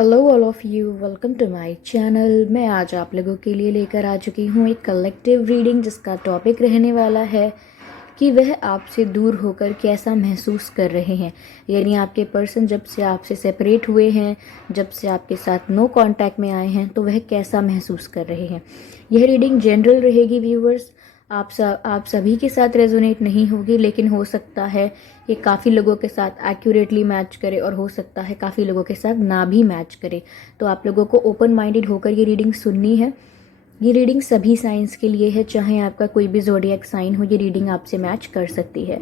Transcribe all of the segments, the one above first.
Hello all of you, welcome to my channel. मैं आज आप लोगों के लिए लेकर आ चुकी हूँ एक कलेक्टिव रीडिंग जिसका टॉपिक रहने वाला है कि वह आपसे दूर होकर कैसा महसूस कर रहे हैं। यानी आपके पर्सन जब से आपसे सेपरेट हुए हैं, जब से आपके साथ नो कांटेक्ट में आए हैं, तो वह कैसा महसूस कर रहे हैं। यह रीडिंग जनरल रहेगी व्यूवर्स, आप सभी के साथ रेजोनेट नहीं होगी, लेकिन हो सकता है ये काफ़ी लोगों के साथ एक्यूरेटली मैच करे और हो सकता है काफ़ी लोगों के साथ ना भी मैच करे। तो आप लोगों को ओपन माइंडेड होकर ये रीडिंग सुननी है। ये रीडिंग सभी साइंस के लिए है, चाहे आपका कोई भी ज़ोडिएक साइन हो, ये रीडिंग आपसे मैच कर सकती है।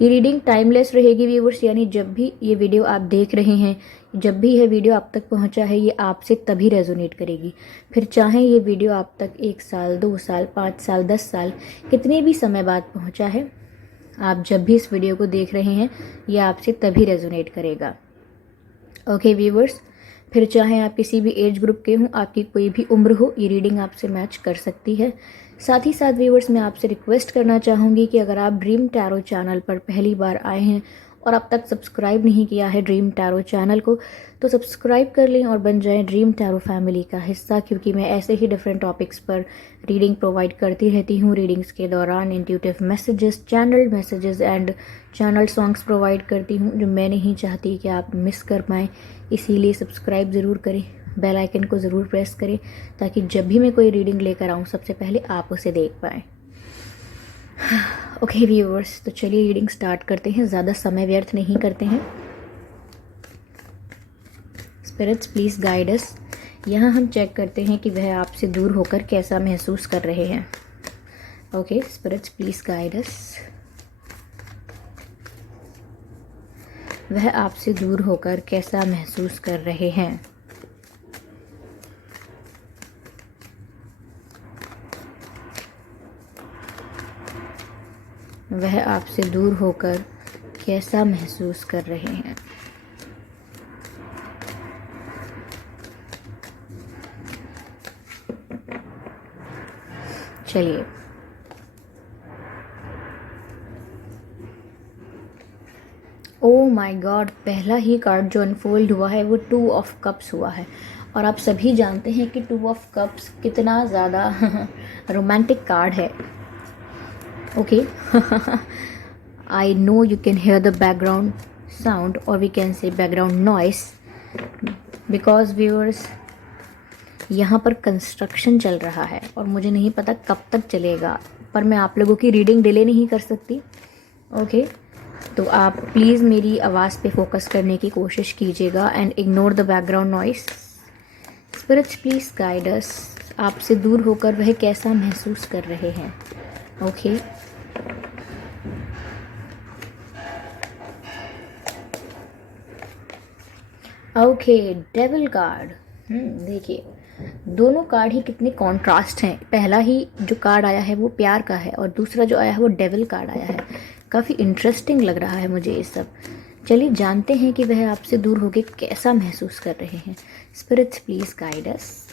ये रीडिंग टाइमलेस रहेगी व्यूवर्स, यानी जब भी ये वीडियो आप देख रहे हैं, जब भी यह वीडियो आप तक पहुंचा है, ये आपसे तभी रेजोनेट करेगी। फिर चाहे ये वीडियो आप तक 1 साल, 2 साल, 5 साल, 10 साल, कितने भी समय बाद पहुंचा है, आप जब भी इस वीडियो को देख रहे हैं, ये आपसे तभी रेजोनेट करेगा। ओके व्यूवर्स, फिर चाहे आप किसी भी एज ग्रुप के हों, आपकी कोई भी उम्र हो, ये रीडिंग आपसे मैच कर सकती है। साथ ही साथ व्यूवर्स, मैं आपसे रिक्वेस्ट करना चाहूँगी कि अगर आप ड्रीम टैरो चैनल पर पहली बार आए हैं और अब तक सब्सक्राइब नहीं किया है ड्रीम टैरो चैनल को, तो सब्सक्राइब कर लें और बन जाएं ड्रीम टैरो फैमिली का हिस्सा, क्योंकि मैं ऐसे ही डिफरेंट टॉपिक्स पर रीडिंग प्रोवाइड करती रहती हूँ। रीडिंग्स के दौरान intuitive messages, channel messages and channel songs provide करती हूँ, जो मैं नहीं चाहती कि आप मिस कर पाएँ। इसीलिए सब्सक्राइब ज़रूर करें, बेल आइकन को ज़रूर प्रेस करें, ताकि जब भी मैं कोई रीडिंग लेकर आऊँ सबसे पहले आप उसे देख पाएँ। ओके व्यूअर्स, तो चलिए रीडिंग स्टार्ट करते हैं, ज़्यादा समय व्यर्थ नहीं करते हैं। Spirits please guide us. यहाँ हम चेक करते हैं कि वह आपसे दूर होकर कैसा महसूस कर रहे हैं। Okay spirits please guide us. वह आपसे दूर होकर कैसा महसूस कर रहे हैं। वह आपसे दूर होकर कैसा महसूस कर रहे हैं। चलिए, ओ माय गॉड, पहला ही कार्ड जो अनफोल्ड हुआ है वो 2 ऑफ कप्स हुआ है। और आप सभी जानते हैं कि 2 ऑफ कप्स कितना ज़्यादा रोमांटिक कार्ड है। Okay I know you can hear the background sound, और we can say background noise, because viewers यहाँ पर कंस्ट्रक्शन चल रहा है और मुझे नहीं पता कब तक चलेगा, पर मैं आप लोगों की रीडिंग डिले नहीं कर सकती। ओके, तो आप प्लीज़ मेरी आवाज़ पे फोकस करने की कोशिश कीजिएगा and ignore the background noise. Spirits please guide us. आपसे दूर होकर वह कैसा महसूस कर रहे हैं। Okay okay, devil card. देखिए, दोनों कार्ड ही कितने कॉन्ट्रास्ट हैं। पहला ही जो कार्ड आया है वो प्यार का है और दूसरा जो आया है वो डेविल कार्ड आया है। काफ़ी इंटरेस्टिंग लग रहा है मुझे ये सब। चलिए जानते हैं कि वह आपसे दूर होकर कैसा महसूस कर रहे हैं। Spirits please guide us.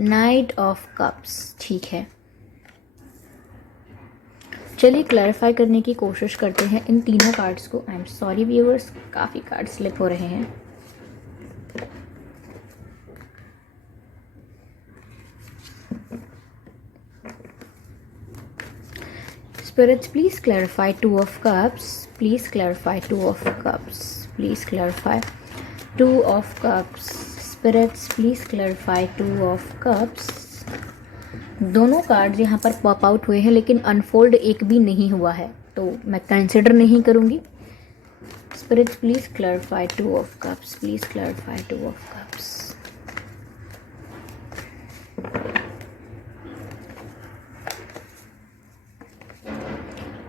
Knight of cups, ठीक है। चलिए क्लैरिफाई करने की कोशिश करते हैं इन तीनों कार्ड्स को। आई एम सॉरी व्यूअर्स, काफ़ी कार्ड स्लिप हो रहे हैं। Spirits, please clarify 2 of cups. Please clarify 2 of cups. Please clarify 2 of cups. Spirits, please clarify 2 of cups. दोनों कार्ड्स यहाँ पर पॉप आउट हुए हैं, लेकिन अनफोल्ड एक भी नहीं हुआ है, तो मैं कंसिडर नहीं करूँगी। Spirits please clarify 2 of cups. Please clarify 2 of cups.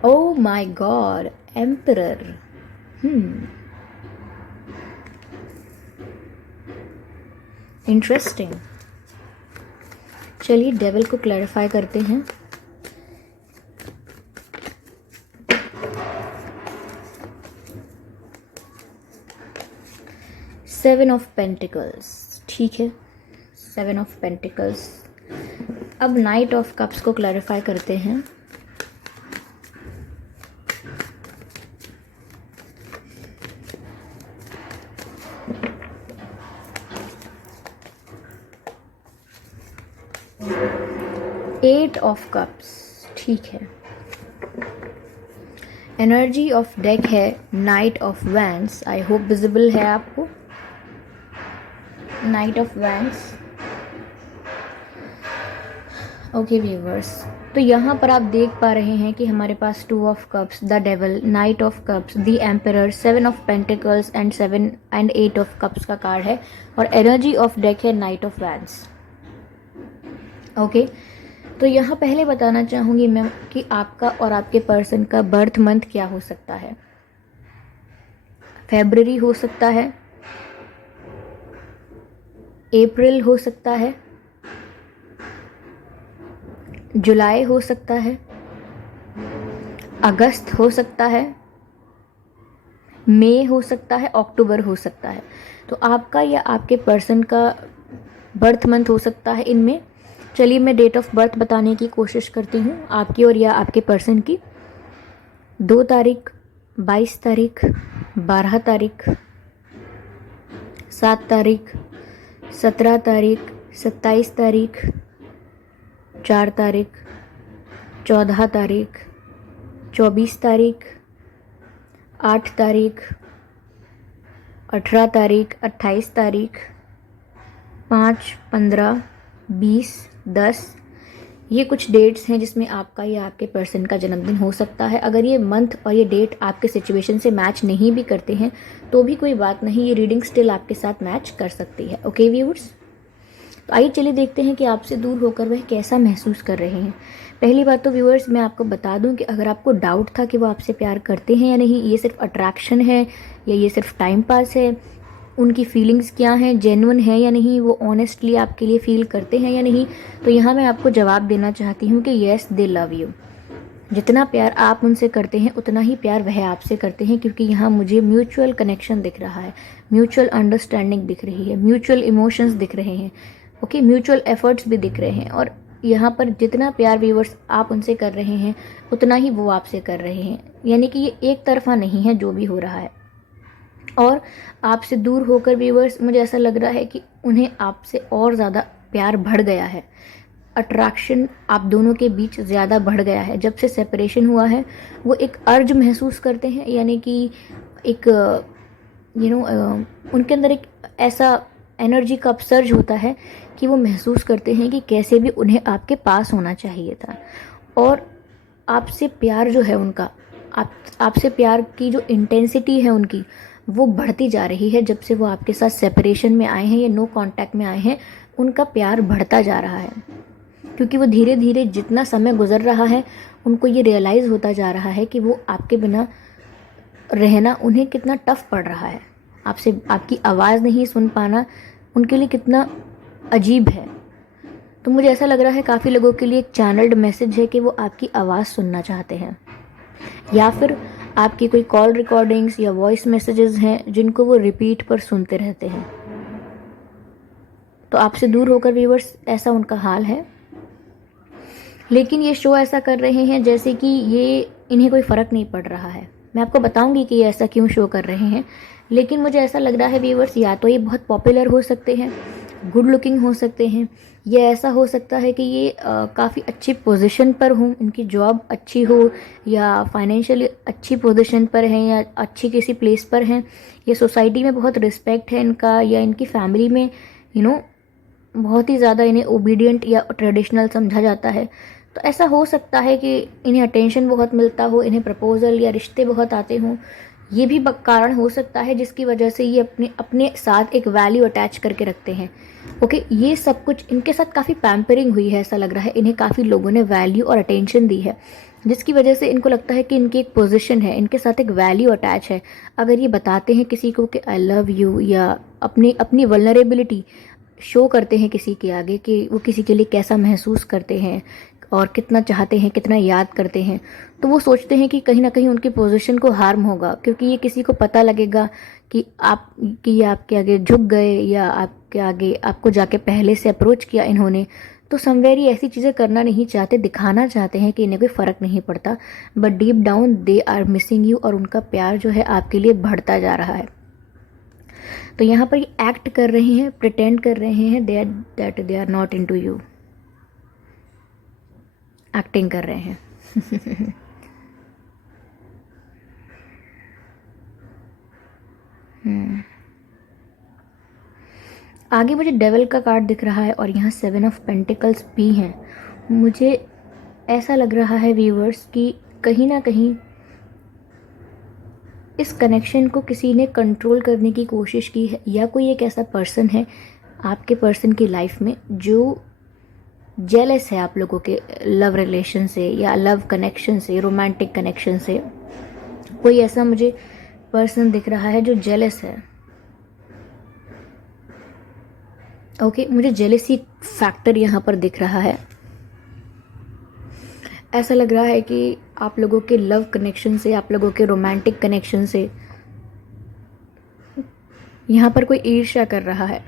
Oh my God, Emperor. Interesting. चलिए डेविल को क्लैरिफाई करते हैं। सेवन ऑफ पेंटिकल्स, ठीक है। 7 ऑफ पेंटिकल्स। अब नाइट ऑफ कप्स को क्लैरिफाई करते हैं। 8 ऑफ कप्स, ठीक है। एनर्जी ऑफ डेक है knight of wands. I hope visible है आपको, knight of wands. Okay viewers, तो यहाँ पर आप देख पा रहे हैं कि हमारे पास 2 of cups, the devil, night of cups, the emperor, 7 of pentacles and 7 and 8 of cups का कार्ड है और एनर्जी ऑफ डेक है नाइट ऑफ वैंड्स। ओके, तो यहाँ पहले बताना चाहूँगी मैं कि आपका और आपके पर्सन का बर्थ मंथ क्या हो सकता है। फरवरी हो सकता है, अप्रैल हो सकता है, जुलाई हो सकता है, अगस्त हो सकता है, मई हो सकता है, अक्टूबर हो सकता है। तो आपका या आपके पर्सन का बर्थ मंथ हो सकता है इनमें। चलिए मैं डेट ऑफ बर्थ बताने की कोशिश करती हूँ आपकी और या आपके पर्सन की। 2 तारीख, 22 तारीख, 12 तारीख, 7 तारीख, 17 तारीख, 27 तारीख, 4 तारीख, 14 तारीख, 24 तारीख, 8 तारीख, 18 तारीख, 28 तारीख, 5, 15, 20, 10। ये कुछ डेट्स हैं जिसमें आपका या आपके पर्सन का जन्मदिन हो सकता है। अगर ये मंथ और ये डेट आपके सिचुएशन से मैच नहीं भी करते हैं तो भी कोई बात नहीं, ये रीडिंग स्टिल आपके साथ मैच कर सकती है। ओके व्यूअर्स, तो आइए चलिए देखते हैं कि आपसे दूर होकर वह कैसा महसूस कर रहे हैं। पहली बात तो व्यूअर्स मैं आपको बता दूं कि अगर आपको डाउट था कि वो आपसे प्यार करते हैं या नहीं, ये सिर्फ अट्रैक्शन है या ये सिर्फ टाइम पास है, उनकी फीलिंग्स क्या हैं, जेन्युइन है या नहीं, वो ऑनेस्टली आपके लिए फील करते हैं या नहीं, तो यहाँ मैं आपको जवाब देना चाहती हूँ कि येस दे लव यू। जितना प्यार आप उनसे करते हैं उतना ही प्यार वह आपसे करते हैं, क्योंकि यहाँ मुझे म्यूचुअल कनेक्शन दिख रहा है, म्यूचुअल अंडरस्टैंडिंग दिख रही है, म्यूचुअल इमोशंस दिख रहे हैं, ओके, म्यूचुअल एफर्ट्स भी दिख रहे हैं। और यहाँ पर जितना प्यार व्यूअर्स आप उनसे कर रहे हैं उतना ही वो आपसे कर रहे हैं, यानी कि ये एक तरफा नहीं है जो भी हो रहा है। और आपसे दूर होकर व्यूअर्स मुझे ऐसा लग रहा है कि उन्हें आपसे और ज़्यादा प्यार बढ़ गया है, अट्रैक्शन आप दोनों के बीच ज़्यादा बढ़ गया है। जब से सेपरेशन हुआ है वो एक अर्ज महसूस करते हैं, यानी कि एक उनके अंदर एक ऐसा एनर्जी का अपसर्ज होता है कि वो महसूस करते हैं कि कैसे भी उन्हें आपके पास होना चाहिए था। और आपसे प्यार जो है उनका, आपसे प्यार की जो इंटेंसिटी है उनकी, वो बढ़ती जा रही है। जब से वो आपके साथ सेपरेशन में आए हैं या नो कांटेक्ट में आए हैं, उनका प्यार बढ़ता जा रहा है, क्योंकि वो धीरे धीरे जितना समय गुजर रहा है उनको ये रियलाइज़ होता जा रहा है कि वो आपके बिना रहना उन्हें कितना टफ पड़ रहा है। आपसे आपकी आवाज़ नहीं सुन पाना उनके लिए कितना अजीब है। तो मुझे ऐसा लग रहा है काफ़ी लोगों के लिए एक चैनल्ड मैसेज है कि वो आपकी आवाज़ सुनना चाहते हैं, या फिर आपकी कोई कॉल रिकॉर्डिंग्स या वॉइस मैसेजेस हैं जिनको वो रिपीट पर सुनते रहते हैं। तो आपसे दूर होकर व्यूअर्स ऐसा उनका हाल है, लेकिन ये शो ऐसा कर रहे हैं जैसे कि ये इन्हें कोई फ़र्क नहीं पड़ रहा है। मैं आपको बताऊंगी कि ये ऐसा क्यों शो कर रहे हैं, लेकिन मुझे ऐसा लग रहा है व्यूअर्स, या तो ये बहुत पॉपुलर हो सकते हैं, गुड लुकिंग हो सकते हैं, या ऐसा हो सकता है कि ये काफ़ी अच्छी पोजीशन पर हों, इनकी जॉब अच्छी हो, या फाइनेंशियली अच्छी पोजीशन पर हैं, या अच्छी किसी प्लेस पर हैं, या सोसाइटी में बहुत रिस्पेक्ट है इनका, या इनकी फैमिली में बहुत ही ज़्यादा इन्हें ओबीडियंट या ट्रेडिशनल समझा जाता है। तो ऐसा हो सकता है कि इन्हें अटेंशन बहुत मिलता हो, इन्हें प्रपोजल या रिश्ते बहुत आते हों। ये भी कारण हो सकता है जिसकी वजह से ये अपने साथ एक वैल्यू अटैच करके रखते हैं। ओके, ये सब कुछ इनके साथ काफ़ी पैम्परिंग हुई है, ऐसा लग रहा है इन्हें काफ़ी लोगों ने वैल्यू और अटेंशन दी है, जिसकी वजह से इनको लगता है कि इनकी एक पोजीशन है, इनके साथ एक वैल्यू अटैच है। अगर ये बताते हैं किसी को कि आई लव यू, या अपनी वल्नरेबिलिटी शो करते हैं किसी के आगे कि वो किसी के लिए कैसा महसूस करते हैं और कितना चाहते हैं, कितना याद करते हैं, तो वो सोचते हैं कि कहीं ना कहीं उनकी पोजीशन को हार्म होगा, क्योंकि ये किसी को पता लगेगा कि ये आपके आगे झुक गए, या आपके आगे आपको जाके पहले से अप्रोच किया इन्होंने। तो समवेयर ये ऐसी चीज़ें करना नहीं चाहते, दिखाना चाहते हैं कि इन्हें कोई फ़र्क नहीं पड़ता, but deep down they are missing you, और उनका प्यार जो है आपके लिए बढ़ता जा रहा है। तो यहाँ पर ये एक्ट कर रहे हैं, प्रिटेंड कर रहे हैं that they are not into you. Acting कर रहे हैं। आगे मुझे डेविल का कार्ड दिख रहा है और यहाँ 7 ऑफ पेंटिकल्स भी हैं। मुझे ऐसा लग रहा है व्यूअर्स कि कहीं ना कहीं इस कनेक्शन को किसी ने कंट्रोल करने की कोशिश की है, या कोई एक ऐसा पर्सन है आपके पर्सन की लाइफ में जो जेलस है आप लोगों के लव रिलेशन से या लव कनेक्शन से, रोमांटिक कनेक्शन से। कोई ऐसा मुझे पर्सन दिख रहा है जो जेलस है। ओके, मुझे जेलसी फैक्टर यहाँ पर दिख रहा है। ऐसा लग रहा है कि आप लोगों के लव कनेक्शन से, आप लोगों के रोमांटिक कनेक्शन से यहाँ पर कोई ईर्ष्या कर रहा है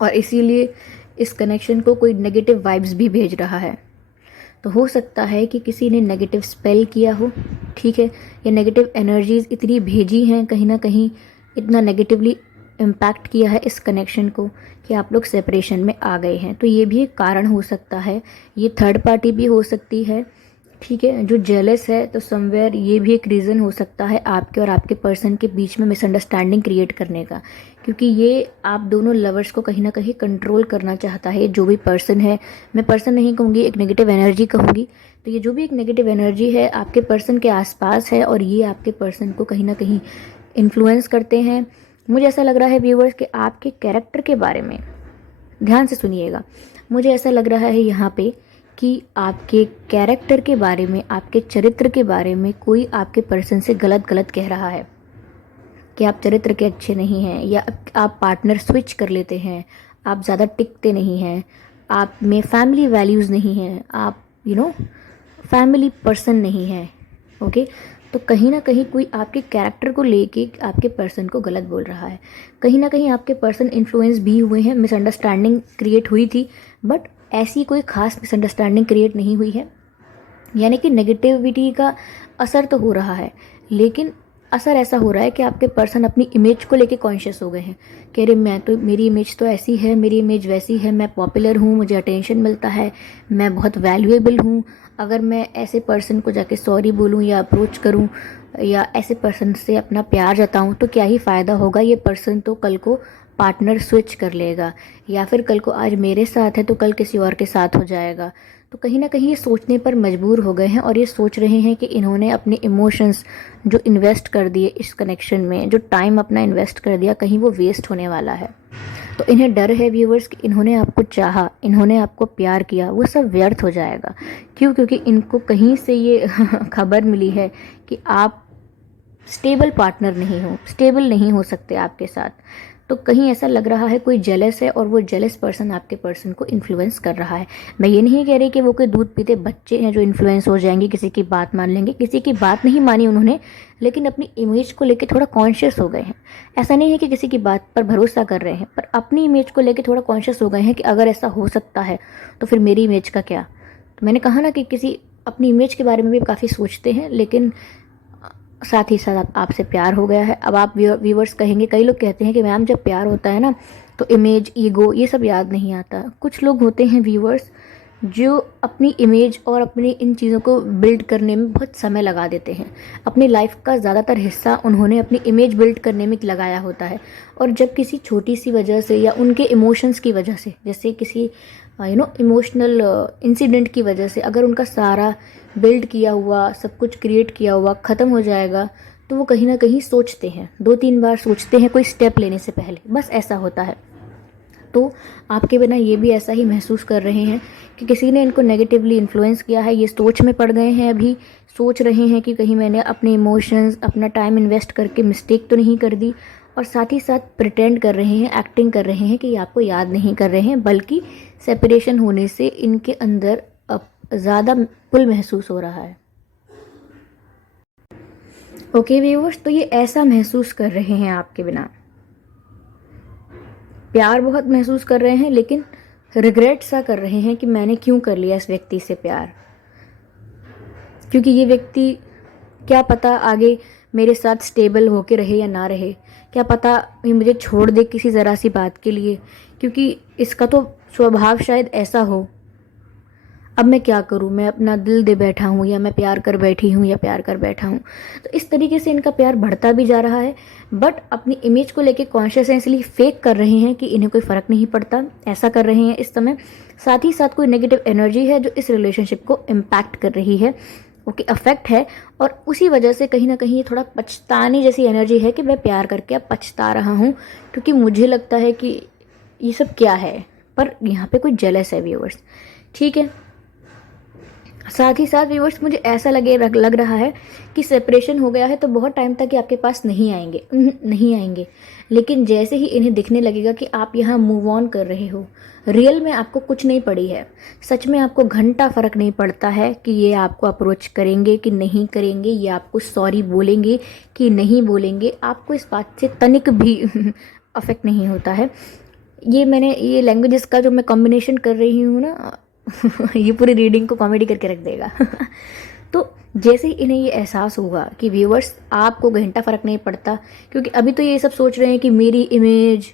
और इसीलिए इस कनेक्शन को कोई नेगेटिव वाइब्स भी भेज रहा है। तो हो सकता है कि किसी ने नेगेटिव स्पेल किया हो, ठीक है, या नेगेटिव एनर्जीज इतनी भेजी हैं, कहीं ना कहीं इतना नेगेटिवली इम्पैक्ट किया है इस कनेक्शन को कि आप लोग सेपरेशन में आ गए हैं। तो ये भी एक कारण हो सकता है। ये थर्ड पार्टी भी हो सकती है, ठीक है, जो जेलस है। तो समवेयर ये भी एक रीज़न हो सकता है आपके और आपके पर्सन के बीच में मिसअंडरस्टैंडिंग क्रिएट करने का, क्योंकि ये आप दोनों लवर्स को कहीं ना कहीं कंट्रोल करना चाहता है। जो भी पर्सन है, मैं पर्सन नहीं कहूँगी, एक नेगेटिव एनर्जी कहूँगी। तो ये जो भी एक नेगेटिव एनर्जी है आपके पर्सन के आसपास है और ये आपके पर्सन को कहीं ना कहीं इन्फ्लुएंस करते हैं। मुझे ऐसा लग रहा है व्यूअर्स कि आपके कैरेक्टर के बारे में ध्यान से सुनिएगा। मुझे ऐसा लग रहा है यहाँ पे कि आपके कैरेक्टर के बारे में, आपके चरित्र के बारे में कोई आपके पर्सन से गलत गलत कह रहा है कि आप चरित्र के अच्छे नहीं हैं, या आप पार्टनर स्विच कर लेते हैं, आप ज़्यादा टिकते नहीं हैं, आप में फैमिली वैल्यूज़ नहीं हैं, आप फैमिली पर्सन नहीं हैं। ओके, तो कहीं ना कहीं कोई आपके कैरेक्टर को लेके आपके पर्सन को गलत बोल रहा है। कहीं ना कहीं आपके पर्सन इन्फ्लुएंस भी हुए हैं, मिसअंडरस्टैंडिंग क्रिएट हुई थी, बट ऐसी कोई खास मिसअंडरस्टैंडिंग क्रिएट नहीं हुई है। यानी कि नेगेटिविटी का असर तो हो रहा है, लेकिन असर ऐसा हो रहा है कि आपके पर्सन अपनी इमेज को लेके कॉन्शियस हो गए हैं कि अरे मेरी इमेज तो ऐसी है, मेरी इमेज वैसी है, मैं पॉपुलर हूँ, मुझे अटेंशन मिलता है, मैं बहुत वैल्यूएबल हूँ। अगर मैं ऐसे पर्सन को जाके सॉरी बोलूँ या अप्रोच करूँ या ऐसे पर्सन से अपना प्यार जताऊँ तो क्या ही फ़ायदा होगा। ये पर्सन तो कल को पार्टनर स्विच कर लेगा, या फिर कल को आज मेरे साथ है तो कल किसी और के साथ हो जाएगा। तो कहीं ना कहीं ये सोचने पर मजबूर हो गए हैं और ये सोच रहे हैं कि इन्होंने अपने इमोशंस जो इन्वेस्ट कर दिए इस कनेक्शन में, जो टाइम अपना इन्वेस्ट कर दिया, कहीं वो वेस्ट होने वाला है। तो इन्हें डर है व्यूवर्स कि इन्होंने आपको चाहा, इन्होंने आपको प्यार किया, वो सब व्यर्थ हो जाएगा। क्यों? क्योंकि इनको कहीं से ये खबर मिली है कि आप स्टेबल पार्टनर नहीं हो, स्टेबल नहीं हो सकते आपके साथ। तो कहीं ऐसा लग रहा है कोई जेलस है और वो जेलस पर्सन आपके पर्सन को इन्फ्लुएंस कर रहा है। मैं ये नहीं कह रही कि वो कोई दूध पीते बच्चे हैं जो इन्फ्लुएंस हो जाएंगे, किसी की बात मान लेंगे। किसी की बात नहीं मानी उन्होंने, लेकिन अपनी इमेज को लेकर थोड़ा कॉन्शियस हो गए हैं। ऐसा नहीं है कि किसी की बात पर भरोसा कर रहे हैं, पर अपनी इमेज को लेकर थोड़ा कॉन्शियस हो गए हैं कि अगर ऐसा हो सकता है तो फिर मेरी इमेज का क्या। तो मैंने कहा ना कि किसी अपनी इमेज के बारे में भी काफ़ी सोचते हैं, लेकिन साथ ही साथ आपसे प्यार हो गया है। अब आप व्यूवर्स कहेंगे, कई लोग कहते हैं कि मैम जब प्यार होता है ना तो इमेज, ईगो, ये सब याद नहीं आता। कुछ लोग होते हैं व्यूवर्स जो अपनी इमेज और अपनी इन चीज़ों को बिल्ड करने में बहुत समय लगा देते हैं। अपनी लाइफ का ज़्यादातर हिस्सा उन्होंने अपनी इमेज बिल्ड करने में लगाया होता है, और जब किसी छोटी सी वजह से या उनके इमोशंस की वजह से, जैसे किसी इमोशनल इंसिडेंट की वजह से अगर उनका सारा बिल्ड किया हुआ, सब कुछ क्रिएट किया हुआ ख़त्म हो जाएगा, तो वो कहीं ना कहीं सोचते हैं, 2-3 बार सोचते हैं कोई स्टेप लेने से पहले। बस ऐसा होता है। तो आपके बिना ये भी ऐसा ही महसूस कर रहे हैं कि किसी ने इनको नेगेटिवली इन्फ्लुएंस किया है। ये सोच में पड़ गए हैं, अभी सोच रहे हैं कि कहीं मैंने अपने इमोशंस, अपना टाइम इन्वेस्ट करके मिस्टेक तो नहीं कर दी, और साथ ही साथ प्रिटेंड कर रहे हैं, एक्टिंग कर रहे हैं कि आपको याद नहीं कर रहे हैं, बल्कि सेपरेशन होने से इनके अंदर ज़्यादा पुल महसूस हो रहा है। ओके व्यूअर्स, तो ये ऐसा महसूस कर रहे हैं आपके बिना, प्यार बहुत महसूस कर रहे हैं, लेकिन रिग्रेट सा कर रहे हैं कि मैंने क्यों कर लिया इस व्यक्ति से प्यार। क्योंकि ये व्यक्ति, क्या पता आगे मेरे साथ स्टेबल होके रहे या ना रहे, क्या पता ये मुझे छोड़ दे किसी ज़रा सी बात के लिए, क्योंकि इसका तो स्वभाव शायद ऐसा हो। अब मैं क्या करूँ, मैं अपना दिल दे बैठा हूँ या मैं प्यार कर बैठी हूँ या प्यार कर बैठा हूँ। तो इस तरीके से इनका प्यार बढ़ता भी जा रहा है, बट अपनी इमेज को लेके कॉन्शियस हैं, इसलिए फेक कर रहे हैं कि इन्हें कोई फ़र्क नहीं पड़ता, ऐसा कर रहे हैं इस समय। साथ ही साथ कोई नेगेटिव एनर्जी है जो इस रिलेशनशिप को इम्पैक्ट कर रही है, ओके, अफेक्ट है। और उसी वजह से कहीं ना कहीं ये थोड़ा पछताने जैसी एनर्जी है कि मैं प्यार करके अब पछता रहा हूँ, क्योंकि मुझे लगता है कि ये सब क्या है। पर यहाँ पे कोई जेलस है व्यूअर्स, ठीक है। साथ ही साथ व्यूअर्स मुझे ऐसा लग रहा है कि सेपरेशन हो गया है तो बहुत टाइम तक ये आपके पास नहीं आएंगे, नहीं आएंगे। लेकिन जैसे ही इन्हें दिखने लगेगा कि आप यहाँ मूव ऑन कर रहे हो, रियल में आपको कुछ नहीं पड़ी है, सच में आपको घंटा फर्क नहीं पड़ता है कि ये आपको अप्रोच करेंगे कि नहीं करेंगे, ये आपको सॉरी बोलेंगे कि नहीं बोलेंगे, आपको इस बात से तनिक भी अफेक्ट नहीं होता है। ये लैंग्वेजेस का जो मैं कॉम्बिनेशन कर रही हूँ ना ये पूरी रीडिंग को कॉमेडी करके रख देगा तो जैसे ही इन्हें ये एहसास होगा कि व्यूअर्स आपको घंटा फ़र्क नहीं पड़ता, क्योंकि अभी तो ये सब सोच रहे हैं कि मेरी इमेज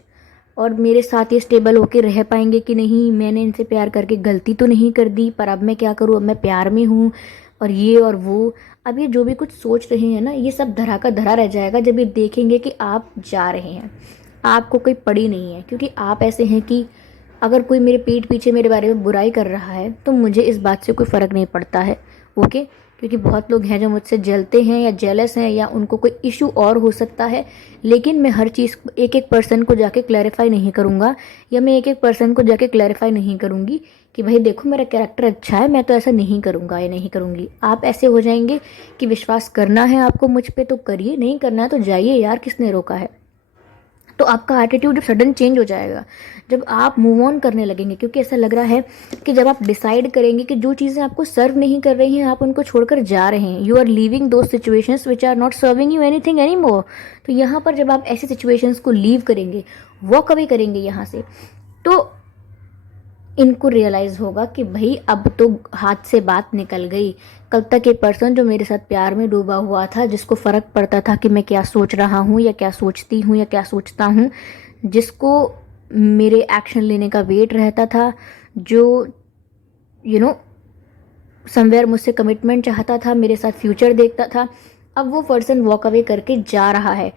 और मेरे साथ ये स्टेबल होके रह पाएंगे कि नहीं, मैंने इनसे प्यार करके गलती तो नहीं कर दी, पर अब मैं क्या करूँ, अब मैं प्यार में हूँ और ये और वो। अब ये जो भी कुछ सोच रहे हैं ना, ये सब धरा का धरा रह जाएगा जब ये देखेंगे कि आप जा रहे हैं, आपको कोई पड़ी नहीं है। क्योंकि आप ऐसे हैं कि अगर कोई मेरे पीठ पीछे मेरे बारे में बुराई कर रहा है तो मुझे इस बात से कोई फ़र्क नहीं पड़ता है, ओके। क्योंकि बहुत लोग हैं जो मुझसे जलते हैं या जेलस हैं या उनको कोई इशू और हो सकता है, लेकिन मैं हर चीज़ एक एक पर्सन को जाके क्लैरिफाई नहीं करूँगा, या मैं एक एक पर्सन को जाके क्लैरिफाई नहीं करूँगी कि भाई देखो मेरा कैरेक्टर अच्छा है, मैं तो ऐसा नहीं करूँगा या नहीं करूँगी। आप ऐसे हो जाएंगे कि विश्वास करना है आपको मुझ पर तो करिए, नहीं करना है तो जाइए यार, किसने रोका है। तो आपका एटीट्यूड सडन चेंज हो जाएगा जब आप मूव ऑन करने लगेंगे, क्योंकि ऐसा लग रहा है कि जब आप डिसाइड करेंगे कि जो चीज़ें आपको सर्व नहीं कर रही हैं आप उनको छोड़कर जा रहे हैं, you are leaving those situations which are not serving you anything any more. तो यहाँ पर जब आप ऐसी सिचुएशंस को लीव करेंगे, वॉक अवे करेंगे यहाँ से, तो इनको रियलाइज़ होगा कि भाई अब तो हाथ से बात निकल गई। कल तक ये पर्सन जो मेरे साथ प्यार में डूबा हुआ था, जिसको फ़र्क पड़ता था कि मैं क्या सोच रहा हूँ या क्या सोचती हूँ या क्या सोचता हूँ, जिसको मेरे एक्शन लेने का वेट रहता था, जो समवेयर मुझसे कमिटमेंट चाहता था, मेरे साथ फ्यूचर देखता था, अब वो पर्सन वॉक अवे करके जा रहा है।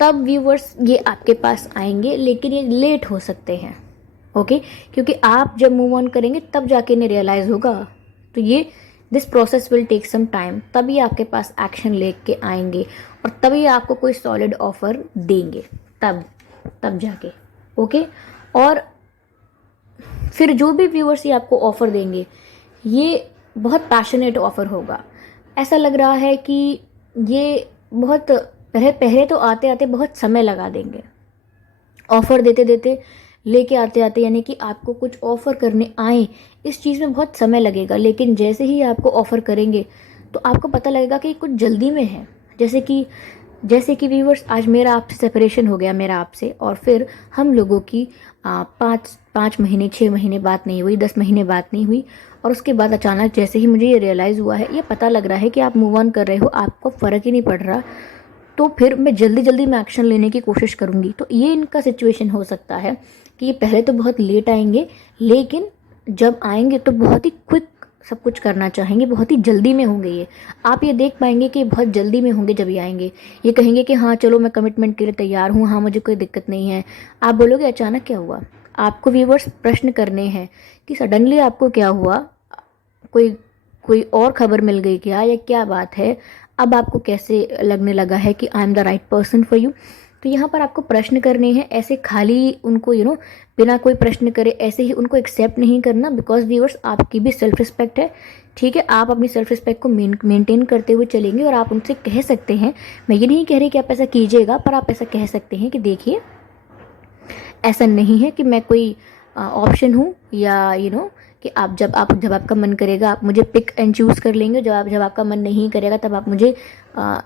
तब व्यूवर्स ये आपके पास आएंगे, लेकिन ये लेट हो सकते हैं, ओके। क्योंकि आप जब मूव ऑन करेंगे तब जाके इन्हें रियलाइज़ होगा। तो ये this process will take some time, तभी आपके पास एक्शन लेके आएंगे और तभी आपको कोई सॉलिड ऑफर देंगे, तब जाके, ओके। और फिर जो भी व्यूअर्स ये आपको ऑफ़र देंगे, ये बहुत पैशनेट ऑफ़र होगा। ऐसा लग रहा है कि ये बहुत पहले तो आते आते बहुत समय लगा देंगे, ऑफ़र देते देते लेके आते आते, यानी कि आपको कुछ ऑफ़र करने आए इस चीज़ में बहुत समय लगेगा। लेकिन जैसे ही आपको ऑफ़र करेंगे तो आपको पता लगेगा कि कुछ जल्दी में है। जैसे कि व्यूवर्स, आज मेरा आपसे सेपरेशन हो गया, मेरा आपसे, और फिर हम लोगों की 5 महीने 6 महीने बात नहीं हुई, 10 महीने बात नहीं हुई, और उसके बाद अचानक जैसे ही मुझे ये रियलाइज़ हुआ है, ये पता लग रहा है कि आप मूव ऑन कर रहे हो, आपको फ़र्क ही नहीं पड़ रहा, तो फिर मैं जल्दी जल्दी में एक्शन लेने की कोशिश करूँगी। तो ये इनका सिचुएशन हो सकता है कि ये पहले तो बहुत लेट आएंगे, लेकिन जब आएंगे तो बहुत ही क्विक सब कुछ करना चाहेंगे, बहुत ही जल्दी में होंगे। ये आप ये देख पाएंगे कि बहुत जल्दी में होंगे। जब ये आएंगे ये कहेंगे कि हाँ चलो मैं कमिटमेंट के लिए तैयार हूँ, हाँ मुझे कोई दिक्कत नहीं है। आप बोलोगे अचानक क्या हुआ? आपको व्यूवर्स प्रश्न करने हैं कि सडनली आपको क्या हुआ, कोई कोई और खबर मिल गई क्या, या क्या बात है? अब आपको कैसे लगने लगा है कि I am the right person for you? तो यहाँ पर आपको प्रश्न करने हैं, ऐसे खाली उनको बिना कोई प्रश्न करे ऐसे ही उनको एक्सेप्ट नहीं करना, बिकॉज व्यूअर्स आपकी भी सेल्फ रिस्पेक्ट है, ठीक है। आप अपनी सेल्फ रिस्पेक्ट को मेंटेन करते हुए चलेंगे, और आप उनसे कह सकते हैं, मैं ये नहीं कह रही कि आप ऐसा कीजिएगा, पर आप ऐसा कह सकते हैं कि देखिए ऐसा नहीं है कि मैं कोई ऑप्शन हूँ, या कि आप जब आपका मन करेगा आप मुझे पिक एंड चूज़ कर लेंगे, जब आपका मन नहीं करेगा तब आप मुझे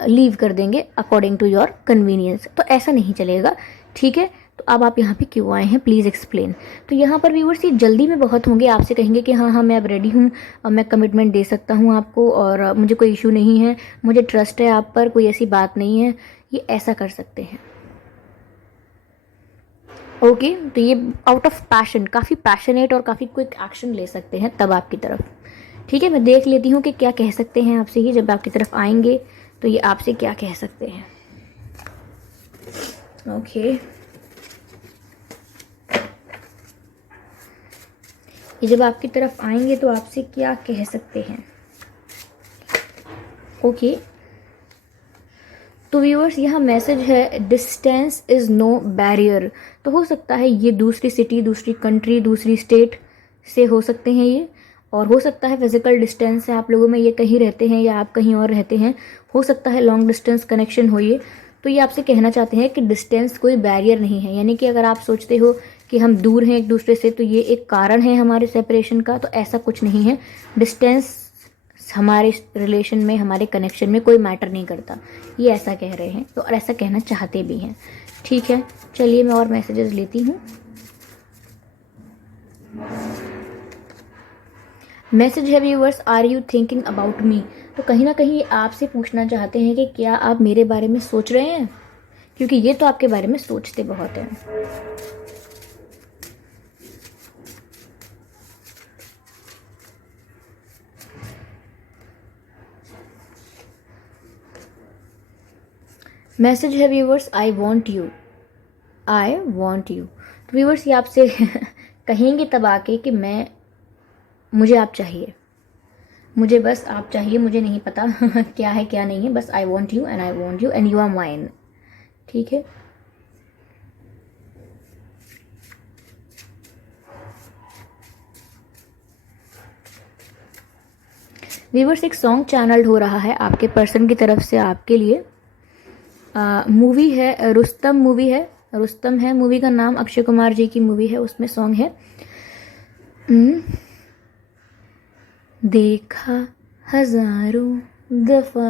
लीव कर देंगे अकॉर्डिंग टू योर कन्वीनियंस। तो ऐसा नहीं चलेगा, ठीक है। तो अब आप यहाँ पे क्यों आए हैं, प्लीज़ एक्सप्लेन। तो यहाँ पर व्यूअर्स ये जल्दी में बहुत होंगे, आपसे कहेंगे कि हाँ मैं अब रेडी हूँ, अब मैं कमिटमेंट दे सकता हूँ आपको, और मुझे कोई इशू नहीं है, मुझे ट्रस्ट है आप पर, कोई ऐसी बात नहीं है। ये ऐसा कर सकते हैं, ओके। तो ये आउट ऑफ पैशन, काफ़ी पैशनेट और काफ़ी क्विक एक्शन ले सकते हैं तब आपकी तरफ। ठीक है, मैं देख लेती हूँ कि क्या कह सकते हैं आपसे ये, जब आपकी तरफ आएंगे तो ये आपसे क्या कह सकते हैं। ओके, ये जब आपकी तरफ आएंगे तो आपसे क्या कह सकते हैं। ओके, तो व्यूअर्स यहाँ मैसेज है, डिस्टेंस इज़ नो बैरियर। तो हो सकता है ये दूसरी सिटी, दूसरी कंट्री, दूसरी स्टेट से हो सकते हैं ये, और हो सकता है फिजिकल डिस्टेंस है आप लोगों में, ये कहीं रहते हैं या आप कहीं और रहते हैं, हो सकता है लॉन्ग डिस्टेंस कनेक्शन हो ये। तो ये आपसे कहना चाहते हैं कि डिस्टेंस कोई बैरियर नहीं है, यानी कि अगर आप सोचते हो कि हम दूर हैं एक दूसरे से तो ये एक कारण है हमारे सेपरेशन का, तो ऐसा कुछ नहीं है। डिस्टेंस हमारे रिलेशन में, हमारे कनेक्शन में कोई मैटर नहीं करता, ये ऐसा कह रहे हैं, तो और ऐसा कहना चाहते भी हैं। ठीक है, चलिए मैं और मैसेजेस लेती हूँ। मैसेज है viewers, are you thinking about me. तो कहीं ना कहीं आपसे पूछना चाहते हैं कि क्या आप मेरे बारे में सोच रहे हैं, क्योंकि ये तो आपके बारे में सोचते बहुत हैं। मैसेज है viewers, I want you, I want you. तो व्यूअर्स ये आपसे कहेंगे तब आके कि मुझे आप चाहिए, मुझे बस आप चाहिए, मुझे नहीं पता क्या है क्या नहीं है, बस I want you and you are mine. ठीक है, व्यूअर्स एक सॉन्ग चैनल्ड हो रहा है आपके पर्सन की तरफ से आपके लिए। मूवी है रुस्तम, मूवी है रुस्तम है मूवी का नाम, अक्षय कुमार जी की मूवी है, उसमें सॉन्ग है देखा हजारों दफा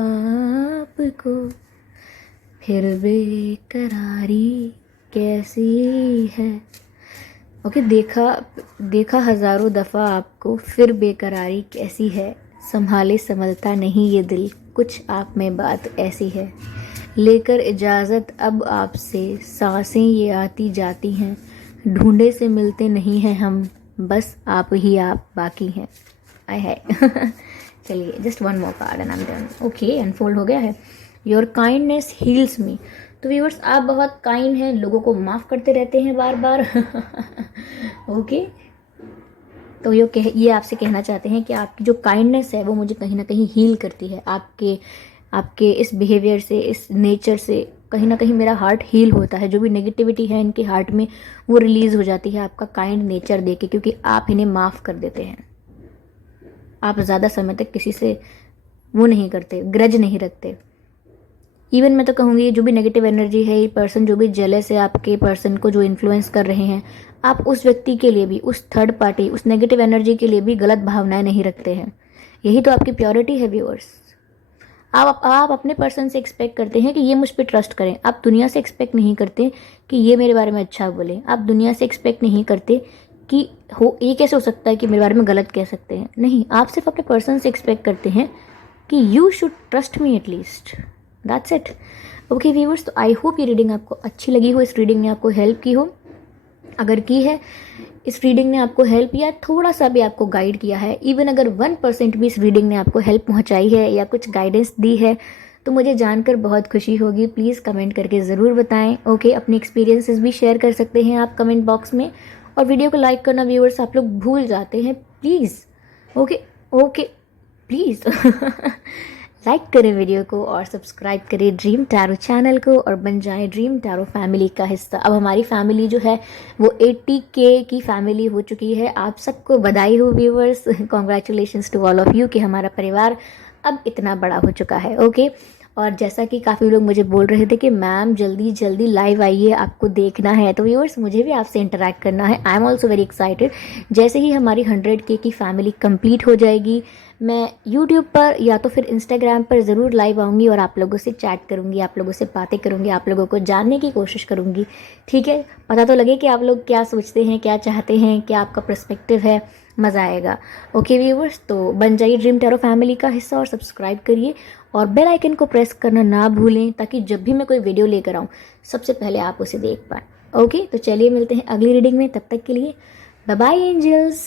आपको फिर बेकरारी कैसी है। ओके, देखा हजारों दफा आपको फिर बेकरारी कैसी है, संभाले संभलता नहीं ये दिल, कुछ आप में बात ऐसी है, लेकर इजाज़त अब आपसे सांसें ये आती जाती हैं, ढूंढे से मिलते नहीं हैं हम, बस आप ही आप बाकी हैं। आई है चलिए just one more card and I am done. Okay, unfold हो गया है। योर काइंडनेस हील्स मी। तो व्यूअर्स आप बहुत काइंड हैं, लोगों को माफ़ करते रहते हैं बार बार ओके, तो ये आपसे कहना चाहते हैं कि आपकी जो काइंडनेस है वो मुझे कहीं ना कहीं हील करती है, आपके इस बिहेवियर से, इस नेचर से कहीं ना कहीं मेरा हार्ट हील होता है, जो भी नेगेटिविटी है इनके हार्ट में वो रिलीज़ हो जाती है आपका काइंड नेचर देख के, क्योंकि आप इन्हें माफ़ कर देते हैं, आप ज़्यादा समय तक किसी से वो नहीं करते, ग्रज नहीं रखते। इवन मैं तो कहूँगी जो भी नेगेटिव एनर्जी है, ये पर्सन जो भी जेलस है आपके पर्सन को जो इन्फ्लुएंस कर रहे हैं, आप उस व्यक्ति के लिए भी, उस थर्ड पार्टी, उस नेगेटिव एनर्जी के लिए भी गलत भावनाएं नहीं रखते हैं। यही तो आपकी प्योरिटी है व्यूअर्स। आप अपने पर्सन से एक्सपेक्ट करते हैं कि ये मुझ पर ट्रस्ट करें, आप दुनिया से एक्सपेक्ट नहीं करते कि ये मेरे बारे में अच्छा बोले, आप दुनिया से एक्सपेक्ट नहीं करते कि ये कैसे हो सकता है कि मेरे बारे में गलत कह सकते हैं। नहीं, आप सिर्फ अपने पर्सन से एक्सपेक्ट करते हैं कि you should trust me at least, that's it. Okay viewers, तो आई होप ये रीडिंग आपको अच्छी लगी हो, इस रीडिंग ने आपको हेल्प की हो। अगर की है, इस रीडिंग ने आपको हेल्प या थोड़ा सा भी आपको गाइड किया है, इवन अगर 1% भी इस रीडिंग ने आपको हेल्प पहुंचाई है या कुछ गाइडेंस दी है, तो मुझे जानकर बहुत खुशी होगी। प्लीज़ कमेंट करके ज़रूर बताएं। ओके, अपने एक्सपीरियंसेस भी शेयर कर सकते हैं आप कमेंट बॉक्स में, और वीडियो को लाइक करना व्यूअर्स आप लोग भूल जाते हैं प्लीज़। ओके प्लीज़ लाइक करें वीडियो को और सब्सक्राइब करें ड्रीम टैरो चैनल को और बन जाएं ड्रीम टैरो फैमिली का हिस्सा। अब हमारी फैमिली जो है वो 80K की फैमिली हो चुकी है। आप सबको बधाई हो viewers, congratulations to all of you कि हमारा परिवार अब इतना बड़ा हो चुका है। ओके, और जैसा कि काफ़ी लोग मुझे बोल रहे थे कि मैम जल्दी जल्दी लाइव आइए, आपको देखना है, तो व्यूअर्स मुझे भी आपसे इंटरेक्ट करना है। I am also very excited. जैसे ही हमारी 100K की फैमिली कंप्लीट हो जाएगी, मैं यूट्यूब पर या तो फिर इंस्टाग्राम पर ज़रूर लाइव आऊँगी और आप लोगों से चैट करूँगी, आप लोगों से बातें करूँगी, आप लोगों को जानने की कोशिश करूँगी। ठीक है, पता तो लगे कि आप लोग क्या सोचते हैं, क्या चाहते हैं, क्या आपका पर्सपेक्टिव है, मज़ा आएगा। ओके व्यूअर्स, तो बन जाइए ड्रीम टैरो फैमिली का हिस्सा और सब्सक्राइब करिए और बेल आइकन को प्रेस करना ना भूलें, ताकि जब भी मैं कोई वीडियो लेकर आऊँ सबसे पहले आप उसे देख पाएँ। ओके, तो चलिए मिलते हैं अगली रीडिंग में, तब तक के लिए बाय बाय एंजल्स।